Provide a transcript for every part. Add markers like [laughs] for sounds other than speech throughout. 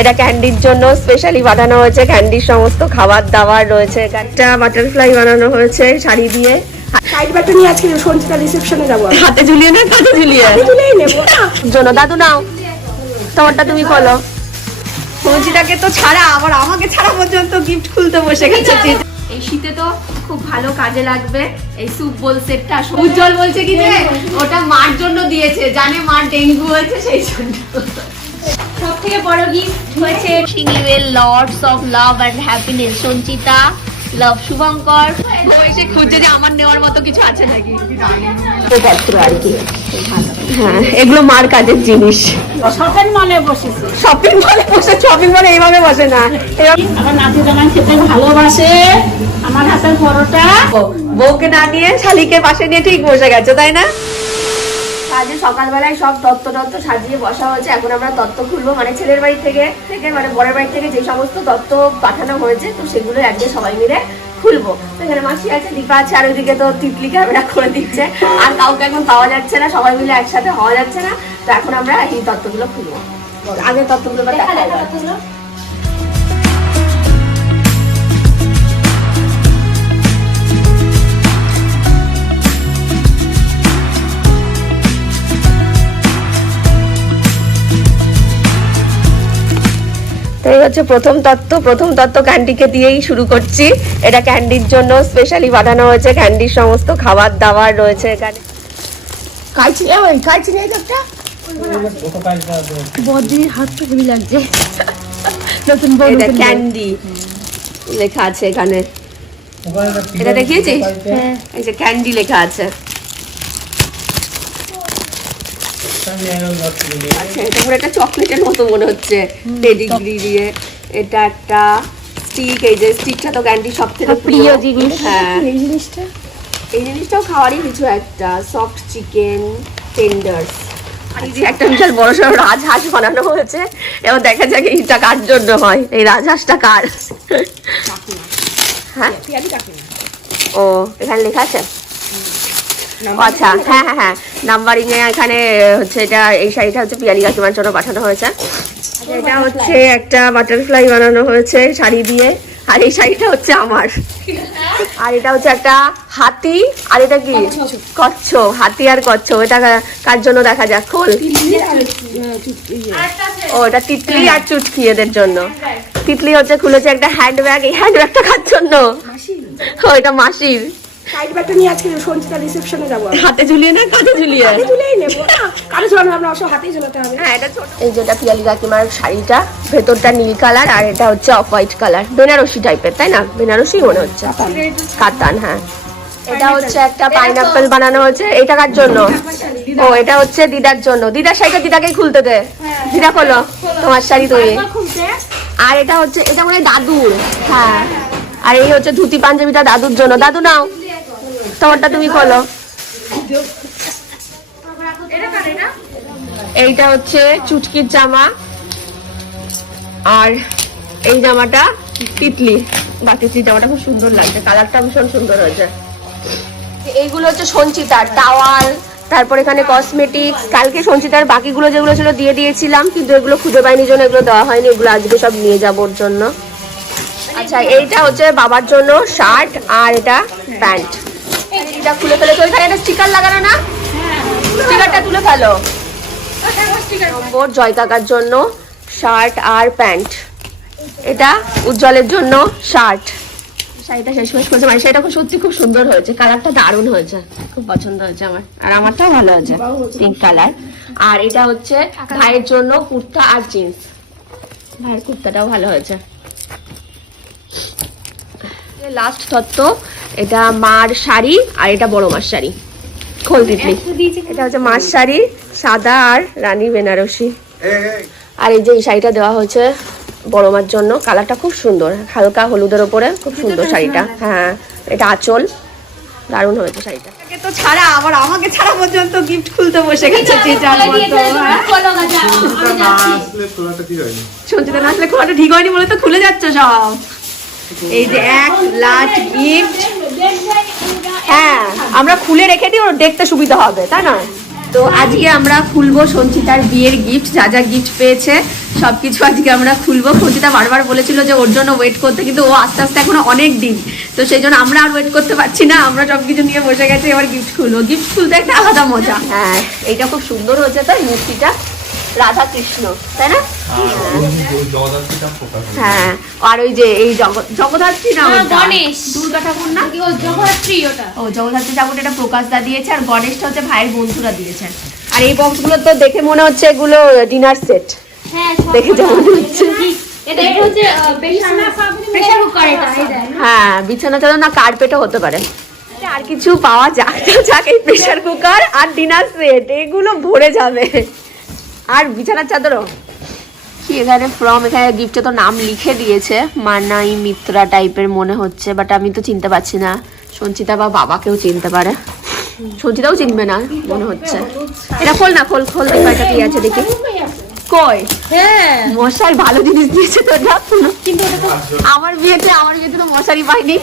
এটা ক্যান্ডির জন্য স্পেশালি বানানো হয়েছে। ক্যান্ডির সমস্ত খাবার দাবার রয়েছে। একটা বাটারফ্লাই বানানো হয়েছে শাড়ি দিয়ে। সাইড আজকে সঞ্চিতা রিসেপশনে যাব হাতে ঝুলিয়ে না কাঁধে ঝুলিয়ে। তুলেই নেব। না জন্য দাদু নাও। তোমারটা তুমি খোলো। সঞ্চিতাকে তো ছাড়া আবার আমাকে ছাড়া পর্যন্ত গিফট খুলতে বসে গেছে। এই শীতে তো খুব ভালো কাজে লাগবে। এই স্যুপ বোল সেটটা উজ্জ্বল বলছে কি যে ওটা মার জন্য দিয়েছে। জানে মার ডেঙ্গু হয়েছে সেই জন্য। সব থেকে বড় গিফট হয়েছে loads of love and happiness Sanchita love Shubhankar. ও এসে খুঁজছে যে আমার নেওয়ার মতো কিছু আছে নাকি? পত্র আর কি হ্যাঁ এগুলো মার কাজের জিনিস। শপিং মলে বসেছে। শপিং মলে বসে শপিং মলে এইভাবে বসে না। আমার নাতি জামাই খেতে ভালোবাসে। আমার হাতের পরোটা। বউকে না নিয়ে শালিকে পাশে নিয়ে ঠিক বসে গেছে তাই না? কাজে সকালবেলায় সব তত্ত্ব তত্ত্ব সাজিয়ে বসা হয়েছে। এখন আমরা তত্ত্ব খুলবো মানে ছেলের বাড়ি থেকে থেকে মানে বরের বাড়ি থেকে যে সমস্ত তত্ত্ব পাঠানো হয়েছে তো সেগুলো একদিন সবাই মিলে খুলবো। তো এখানে মাসি আছে দীপা আছে আর ওইদিকে তো তিতলি ক্যামেরা করে দিচ্ছে। আর কাউকে এখন পাওয়া যাচ্ছে না সবাই মিলে একসাথে হওয়া যাচ্ছে না। তো এখন আমরা এই তত্ত্বগুলো খুলবো। আগে তত্ত্বগুলো। তো এই হচ্ছে প্রথম তত্ত্ব। প্রথম তত্ত্ব ক্যান্ডিকে দিয়েই শুরু করছি। এটা ক্যান্ডির জন্য স্পেশালি বানানো হয়েছে। ক্যান্ডির সমস্ত খাবার দাবার রয়েছে এখানে। ওই কাইছি নেই একটা। বদির হাতটা হেভি লাগছে। নতুন বউ এটা ক্যান্ডি লেখা আছে এখানে। এটা দেখিয়েছিস? হ্যাঁ। এই যে ক্যান্ডি লেখা আছে। আচ্ছা এটা পুরো একটা চকলেটের মতো মনে হচ্ছে। পেডিগ্রি দিয়ে। এটা একটা স্টিক এই যে স্টিকটা তো ক্যান্ডি সব থেকে প্রিয়। জিনিস। হ্যাঁ। এই জিনিসটা? এই জিনিসটাও খাওয়ারই কিছু একটা। সফট চিকেন টেন্ডার্স এই যে একটা বিশাল বড় সড়ো রাজহাঁস বানানো হয়েছে। এবার দেখা যাক এইটা কার জন্য হয়। এই রাজহাঁসটা কার? হ্যাঁ? ও এখানে লেখা আছে? আচ্ছা হ্যাঁ হ্যাঁ হ্যাঁ। নাম্বারিং এ এখানে হচ্ছে এটা এই শাড়িটা হচ্ছে পিয়ালি কাকিমার জন্য পাঠানো হয়েছে। আচ্ছা, এটা হচ্ছে একটা বাটারফ্লাই বানানো হয়েছে শাড়ি দিয়ে আর এই শাড়িটা হচ্ছে আমার। আর এটা হচ্ছে একটা হাতি আর এটা কি? কচ্ছপ। হাতি আর কচ্ছপ এটা কার জন্য দেখা যাক খোল ও এটা তিতলি আর চুটকি এদের জন্য। তিতলি হচ্ছে খুলেছে একটা হ্যান্ড ব্যাগ এই হ্যান্ড ব্যাগটা কার জন্য? ও এটা মাসির। সাইড ব্যাগটা নিয়ে আজকে সঞ্চিতা রিসেপশনে যাব হাতে ঝুলিয়ে না কাঁধে ঝুলিয়ে? হাতে তুলেই নেব। না কারও ঝোলানো হবে অবশ্য হাতেই ঝোলাতে হবে। হ্যাঁ এটা ছোট। এই যেটা পিয়ালি কাকিমার শাড়িটা ভেতরটা নীল কালার আর এটা হচ্ছে অফ হোয়াইট কালার। বেনারসি টাইপের তাই না? বেনারসি মনে হচ্ছে। কাতান। হ্যাঁ। এটা হচ্ছে একটা পাইনাপেল বানানো হয়েছে। এটা কার জন্য ও এটা হচ্ছে দিদার জন্য। দিদার শাড়িটা দিদাকেই খুলতে দে। দিদা খোলো তোমার শাড়ি তুমি আর এটা হচ্ছে এটা মনে হয় দাদুর। হ্যাঁ। আর এই হচ্ছে ধুতি পাঞ্জাবিটা দাদুর জন্য। দাদু নাও। তোমারটা তুমি খোলো। এইটা হচ্ছে চুটকির জামা। আর এই জামাটা তিতলি। বা তিতলি জামাটা খুব সুন্দর লাগছে কালারটা ভীষণ সুন্দর হয়েছে। এইগুলো হচ্ছে সঞ্চিতার টাওয়াল তারপর এখানে কসমেটিক্স কালকে সঞ্চিতার বাকিগুলো যেগুলো ছিল দিয়ে দিয়েছিলাম কিন্তু এগুলো খুঁজে পাইনি জন্য এগুলো দেওয়া হয়নি। এগুলো আজকে সব নিয়ে যাব ওর জন্য। আচ্ছা এইটা হচ্ছে বাবার জন্য শার্ট আর এটা প্যান্ট। এটা খুলে ফেলেছে ওইখানে একটা স্টিকার লাগানো না? স্টিকারটা তুলে ফেলো। নম্বর জয় কাকার জন্য শার্ট আর প্যান্ট। এটা উজ্জ্বলের জন্য শার্ট। শাড়িটা শেষ শেষ করেছে মানে শাড়িটা সত্যি খুব সুন্দর হয়েছে, কালারটা দারুণ হয়েছে, খুব পছন্দ হয়েছে আমার, আর আমারটাও ভালো হয়েছে পিঙ্ক কালার আর এটা হচ্ছে ভাইয়ের জন্য কুর্তা আর জিন্স ভাইয়ের কুর্তাটাও ভালো হয়েছে। লাস্ট তত্ত্ব এটা মার শাড়ি আর এটা বড় মার শাড়ি। খোল তিতলি এটা হচ্ছে মার শাড়ি সাদা আর রানী বেনারসি। আর এই যে এই শাড়িটা দেওয়া হয়েছে বড় মার জন্য কালারটা খুব সুন্দর হালকা হলুদের ওপরে খুব সুন্দর শাড়িটা। হ্যাঁ এটা আঁচল দারুণ হয়েছে শাড়িটা। তো ছাড়া আবার আমাকে ছাড়া পর্যন্ত গিফট খুলতে বসে গেছে যে যার সঞ্চিতা না আসলে খোলাটা ঠিক হয়নি বলে তো খুলে যাচ্ছে সব। এই যে এক লাট গিফট হ্যাঁ আমরা খুলে রেখে দিই ওর দেখতে সুবিধা হবে তাই না? তো আজকে আমরা খুলবো সঞ্চিতার বিয়ের গিফট যা যা গিফট পেয়েছে সবকিছু আজকে আমরা খুলবো। সঞ্চিতা বারবার বলেছিল যে ওর জন্য ওয়েট করতে কিন্তু ও আস্তে আস্তে এখনও অনেক দিন। তো সেই জন্য আমরা আর ওয়েট করতে পারছি না আমরা সব কিছু নিয়ে বসে গেছি এবার গিফট খুলবো। গিফট খুলতে একটা আলাদা মজা। হ্যাঁ এইটা খুব সুন্দর হয়েছে তাই মূর্তিটা। রাধা কৃষ্ণ তাই না? হ্যাঁ আর ওই যে এই জগদ্ধাত্রী না হ্যাঁ, গণেশ। দুর্গা ঠাকুর না? জগদ্ধাত্রী ওটা। ও জগদ্ধাত্রী ঠাকুর এটা প্রকাশ দা দিয়েছে আর গণেশটা হচ্ছে ভাইয়ের বন্ধুরা দিয়েছেন। আর এই বক্সগুলো তো দেখে মনে হচ্ছে এগুলো ডিনার সেট হ্যাঁ দেখে যেমন মনে হচ্ছে। হ্যাঁ বিছানা চাদর না কার্পেটও হতে পারে। আর কিছু পাওয়া যাক। যাক এই প্রেসার কুকার আর ডিনার সেট এগুলো ভরে যাবে। বিছানার চাদরও। কি এখানে ফ্রম এখানে গিফটে তো নাম লিখে দিয়েছে মানাই মিত্রা টাইপের মনে হচ্ছে বাট আমি তো চিনতে পারছি না। সঞ্চিতা বা বাবাকেও চিনতে পারে। সঞ্চিতাও চিনবে না মনে হচ্ছে। এটা খোল না খোল খোল দেখো এটা কি আছে দেখি। কই? হ্যাঁ। মশাই ভালো জিনিস দিয়েছে তো কিন্তু আমার বিয়েতে আমার বিয়েতে তো মশারি পাইনি।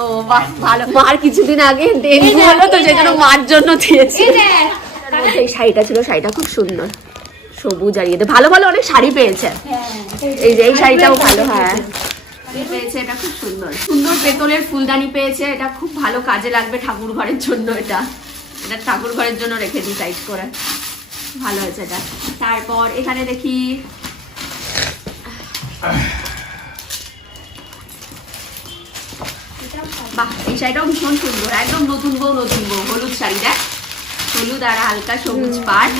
ও বাহ ভালো। মার কিছুদিন আগে ডেঙ্গু হলো তো সেই মার জন্য দিয়েছে। এই শাড়িটা ছিল, শাড়িটা খুব সুন্দর। সবুজ আর ইয়েতে। ভালো ভালো অনেক শাড়ি পেয়েছে। এই যে, এই শাড়িটাও ভালো হ্যাঁ। ফুলদানি পেয়েছে ভালো হয়েছে এটা। তারপর এখানে দেখি, বাহ, এই শাড়িটাও ভীষণ সুন্দর। একদম নতুন বউ নতুন বউ, হলুদ শাড়ি, দেখ। হলুদ আর হালকা সবুজ পাট।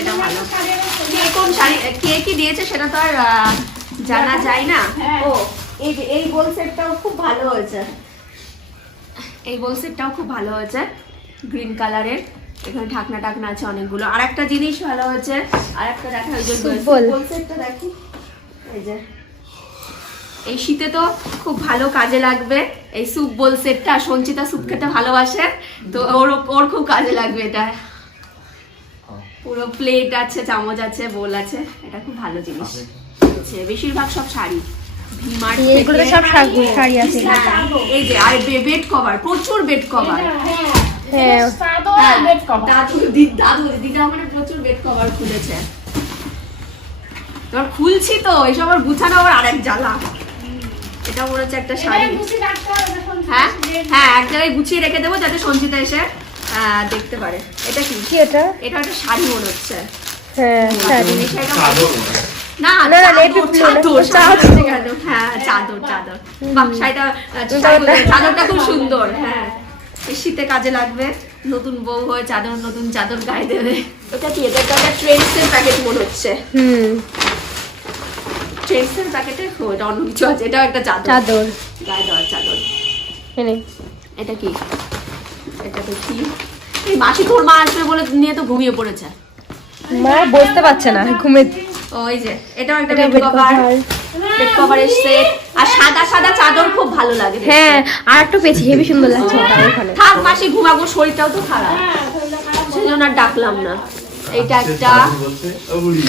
এটা ভালো। কে কোন শাড়ি কে কি দিয়েছে সেটা তো আর জানা যায় না। ও এই যে এই গোল সেটটাও খুব ভালো হয়েছে। এই গোল সেটটাও খুব ভালো হয়েছে গ্রিন কালারের এখানে ঢাকনা টাকনা আছে অনেকগুলো। আর একটা জিনিস ভালো হয়েছে আর একটা দেখা ওই যে গোল সেটটা দেখি। এই যে এই শীতে তো খুব ভালো কাজে লাগবে। এই স্যুপ বোল সেটটা সঞ্চিতা স্যুপ খেতে ভালোবাসে। তো ওর ওর খুব কাজে লাগবে এটা। পুরো প্লেট আছে চামচ আছে বোল আছে। এটা খুব ভালো জিনিস। আছে, বেশিরভাগ সব শাড়ি। এগুলো সব শাড়ি- শাড়ি আছে। হ্যাঁ, এই যে আর বেড কভার প্রচুর বেড কভার হ্যাঁ। দাদু দাদু দিদা মানে প্রচুর বেড কভার খুলেছে। তো আবার গুছানো আবার আরেক জ্বালা। এটা মনে হচ্ছে একটা শাড়ি। হ্যাঁ? হ্যাঁ এক জায়গায় গুছিয়ে রেখে দেবো যাতে সঞ্চিতা এসে আহ, দেখতে পারে। এটা কি? কি এটা? এটা একটা শাড়ি মনে হচ্ছে। হ্যাঁ শাড়ি। চাদর না না, না, চাদর? হ্যাঁ চাদর চাদর। শাড়িটা চাদরটা খুব সুন্দর। হ্যাঁ শীতে কাজে লাগবে। নতুন বউ হয়ে চাদর নতুন চাদর গায়ে দেবে। এটা কি? এটা একটা ট্রেন্ডসের প্যাকেট মনে হচ্ছে। হুম। ট্রেন্ডসের প্যাকেটে এটা অন্য কিছু আছে এটাও একটা চাদর। চাদর। গায়ে দেওয়ার চাদর। এনে। এটা কি? এটা দেখি এই মাসি তোর মা আসবে বলে নিয়ে তো ঘুমিয়ে পড়েছে। মা বসতে পারছে না ঘুমে ওই যে এটাও একটা বেড কভার। বেড কভারের সেট আর সাদা সাদা চাদর খুব ভালো লাগে হ্যাঁ আর একটু পেয়েছি হেভি সুন্দর লাগছে। থাক মাসি ঘুমাবো শরীরটাও তো খারাপ। সেই জন্য আর ডাকলাম না। এইটা একটা চাদর বলছে, ও বুড়ি।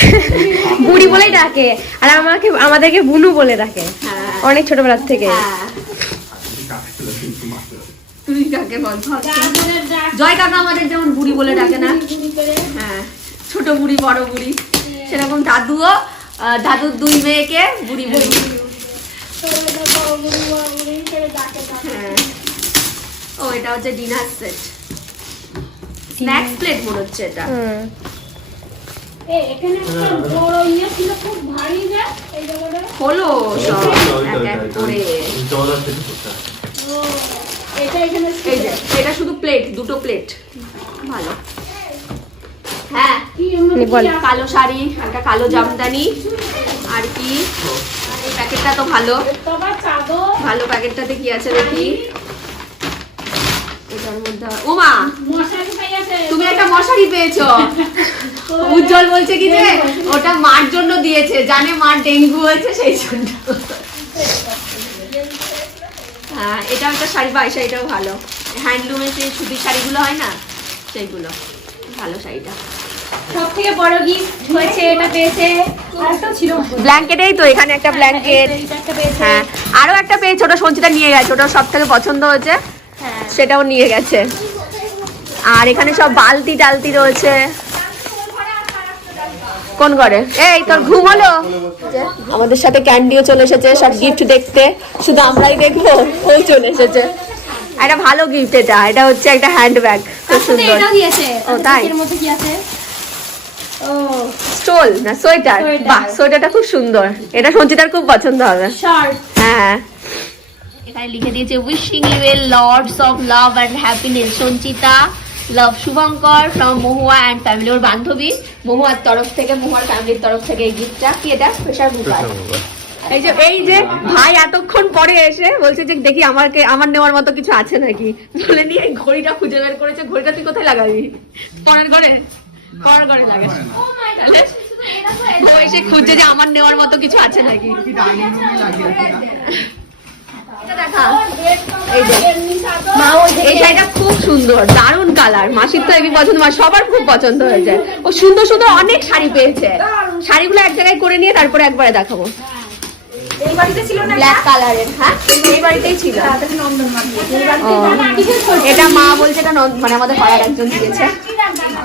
[laughs] বুড়ি বলেই ডাকে আর আমাকে আমাদেরকে বুনু বলে ডাকে হ্যাঁ। অনেক ছোটবেলার থেকে। হ্যাঁ। কাকে বল জয় কাকা আমাদের যেমন বুড়ি বলে ডাকে না। হ্যাঁ ছোট বুড়ি বড় বুড়ি। সেরকম দাদুও দাদুর দুই মেয়েকে বুড়ি বুড়ি হ্যাঁ। ও এটা হচ্ছে ডিনার সেট। স্ন্যাক্স প্লেট মনে হচ্ছে এটা। হলো সব এক এক করে। ওই জগদ্ধাত্রীটা focus। এই যে এটা শুধু প্লেট দুটো প্লেট ভালো। হ্যাঁ কালো শাড়ি একটা কালো জামদানি আর কি? প্যাকেটটা তো ভালো। ভালো প্যাকেটটাতে কি আছে দেখি? এটার মধ্যে ওমা! তুমি একটা মশারি পেয়েছ। [laughs] উজ্জ্বল বলছে কি যে ওটা মার জন্য দিয়েছে। জানে মার ডেঙ্গু হয়েছে সেই জন্য। হ্যাঁ এটা একটা শাড়ি এই শাড়িটাও ভালো। হ্যান্ডলুমের যে সুতির শাড়িগুলো হয় না সেইগুলো। ভালো শাড়িটা। সব থেকে বড় গিফট হয়েছে এটা পেয়েছে। ব্ল্যাঙ্কেটেই তো এখানে একটা ব্ল্যাঙ্কেট। এটা একটা পেয়েছে। হ্যাঁ আরও একটা পেয়েছে ওটা সঞ্চিতা নিয়ে গেছে ওটা সব থেকে পছন্দ হয়েছে। হ্যাঁ সেটাও নিয়ে গেছে। আর এখানে সব বালতি টালতি রয়েছে। কোন ঘরে? এই তোর ঘুম হলো? আমাদের সাথে ক্যান্ডিও চলে এসেছে সব গিফট দেখতে। শুধু আমরাই দেখব ওই চলে এসেছে। একটা ভালো গিফট এটা এটা হচ্ছে একটা হ্যান্ড ব্যাগ খুব সুন্দর। ও, তাই? এর মধ্যে কি আছে? ও। স্টোল না সোয়েটার? সোয়েটার। বাহ সোয়েটারটা খুব সুন্দর। এটা সঞ্চিতার খুব পছন্দ হবে। হ্যাঁ। এখানে লিখে দিয়েছে wishing you a loads of love and happiness Sanchita love Shubhankar from Mahua and family ওর বান্ধবী। মহুয়ার তরফ থেকে মহুয়ার ফ্যামিলির তরফ থেকে এই গিফটটা কি এটা? প্রেশার কুকার এই যে এই যে ভাই এতক্ষণ পরে এসে বলছে যে দেখি আমাকে আমার নেওয়ার মতো কিছু আছে নাকি? বলে নিয়ে এই ঘড়িটা খুঁজে বের করেছে। ঘড়িটা তুই কোথায় লাগাবি? পরের ঘরে পরের ঘরে লাগাস তাহলে ও এসে খুঁজছে যে আমার নেওয়ার মতো কিছু আছে নাকি? দেখা। এই যে। এই শাড়িটা খুব সুন্দর দারুণ কালার মাসির তো এবি পছন্দ সবার খুব পছন্দ হয়েছে। ও সুন্দর সুন্দর অনেক শাড়ি পেয়েছে। শাড়িগুলো এক জায়গায় করে নিয়ে তারপরে একবারে দেখাবো। এই বাড়িতে ছিল না ব্ল্যাক কালারের হ্যাঁ? এই বাড়িতেই ছিল। এটা মা বলছে এটা মানে আমাদের পাড়ার একজন দিয়েছে।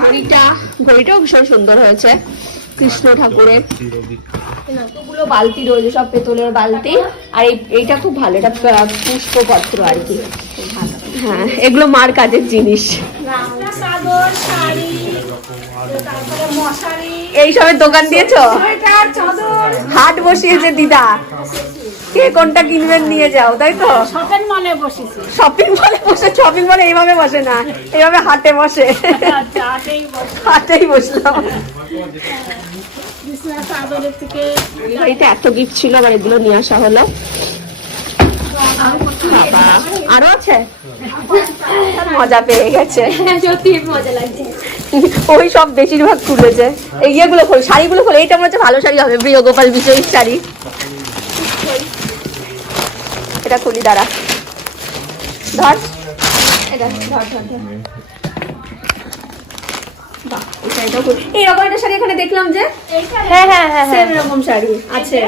ঘড়িটা ঘড়িটাও ভীষণ সুন্দর হয়েছে। কৃষ্ণ ঠাকুরের। কতগুলো বালতি রয়েছে সব পেতলের বালতি। আর এই এইটা খুব ভালো এটা পুষ্পপত্র আর কি। হ্যাঁ এগুলো মার কাজের জিনিস। এইসবের দোকান দিয়েছ? হাট বসিয়েছে দিদা। কে কোনটা কিনবেন নিয়ে যাও তাই তো? শপিং মলে বসেছি। শপিং মলে বসে শপিং মলে এইভাবে বসে না এইভাবে হাটে বসে। হাটেই বসলাম। থেকে বাড়িতে এত গিফট ছিল আবার এগুলো নিয়ে আসা হলো। আরও আছে? মজা পেয়ে গেছে। ওই সব বেশিরভাগ খুলেছে এই ইয়েগুলো খোল শাড়িগুলো খোল এইটা মনে হচ্ছে ভালো শাড়ি হবে প্রিয় গোপাল বিজয়ীর শাড়ি। এটা খুলি দাঁড়া। ধর। এটা ধর ধর ধর। বাহ, খুব- এইরকম একটা শাড়ি এখানে দেখলাম যে হ্যাঁ হ্যাঁ হ্যাঁ সেম এরকম শাড়ি। আছে।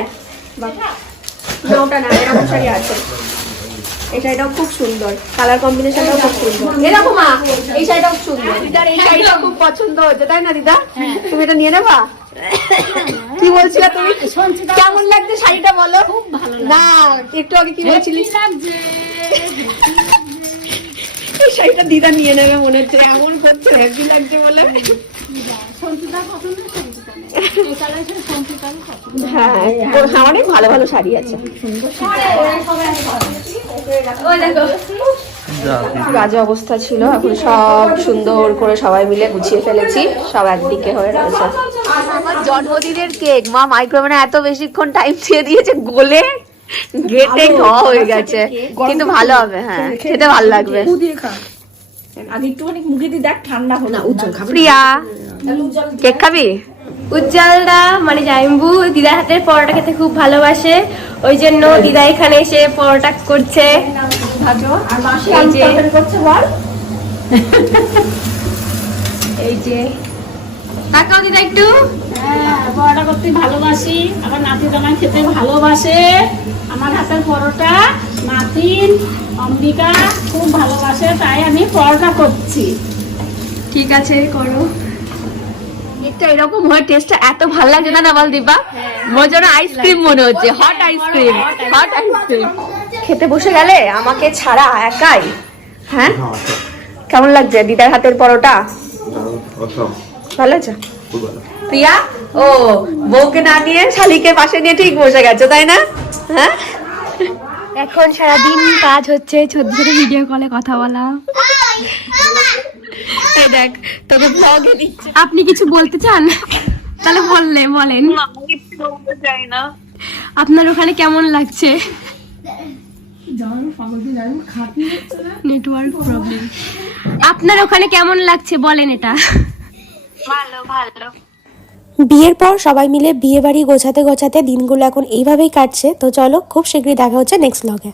বাহ। না ওটা না এরকম শাড়ি আছে। এই শাড়িটাও খুব সুন্দর। কালার কম্বিনেশনটাও খুব সুন্দর। এরকম মা এই শাড়িটাও খুব সুন্দর। দিদার এই শাড়িটা খুব পছন্দ হয়েছে তাই না দিদা? তুমি এটা নিয়ে নেবা? কি বলছিলে তুমি? কেমন লাগছে শাড়িটা বলো? খুব ভালো না একটু আগে কি বলছিলি? শাড়িটা দিদা নিয়ে নেবে, মনে হচ্ছে এমন করছে হ্যাপি লাগছে বলে। হ্যাঁ ওর অনেক ভালো ভালো শাড়ি আছে। বাজে অবস্থা ছিল, এখন সব সুন্দর করে সবাই মিলে গুছিয়ে ফেলেছি, সব একদিকে হয়ে রয়েছে। জন্মদিনের কেক, মা মাইক্রোওভেনে এত বেশিক্ষণ টাইম দিয়ে দিয়েছে, গলে গেটে হয়ে গেছে। কিন্তু ভালো হবে হ্যাঁ খেতে ভালো লাগবে। একটুখানি মুখে দিয়ে দেখ ঠান্ডা হলো। না উজ্জ্বল প্রিয়া। কেক খাবি? উজ্জ্বলদা মানে জাইম্বু দিদার হাতের পরোটা খেতে খুব ভালোবাসে। ওই জন্য দিদা এখানে এসে পরোটা করছে। এই যে- বল। এই যে। তাকাও দিদা একটু। হ্যাঁ পরোটা করতে ভালোবাসি। আমার নাতি জামাই খেতে ভালোবাসে। আমার হাতের পরোটা নাতিন অম্বিকা খুব ভালোবাসে তাই আমি পরোটা করছি। ঠিক আছে করো। এরকম হয় টেস্টটা এত ভালো লাগছে না না বল দীপা যেন আইসক্রিম মনে হচ্ছে হট আইসক্রিম হট আইসক্রিম খেতে বসে গেলে আমাকে ছাড়া একাই। হ্যাঁ? কেমন লাগছে দিদার হাতের পরোটা? ভালো আছে প্রিয়া? ও বউকে না নিয়ে শালিকে পাশে নিয়ে ঠিক বসে গেছো তাই না? হ্যাঁ? এখন সারাদিন কাজ হচ্ছে ছোট ছোট ভিডিও কলে কথা বলা। এই দেখ তোকে ব্লগে দিচ্ছে। আপনি কিছু বলতে চান? তাহলে বললে বলেন। আপনার ওখানে কেমন লাগছে? নেটওয়ার্ক প্রবলেম আপনার ওখানে কেমন লাগছে বলেন এটা। বিয়ের পর সবাই মিলে বিয়ে বাড়ি গোছাতে গোছাতে দিনগুলো এখন এইভাবেই কাটছে। তো চলো, খুব শীঘ্রই দেখা হচ্ছে নেক্সট ব্লগে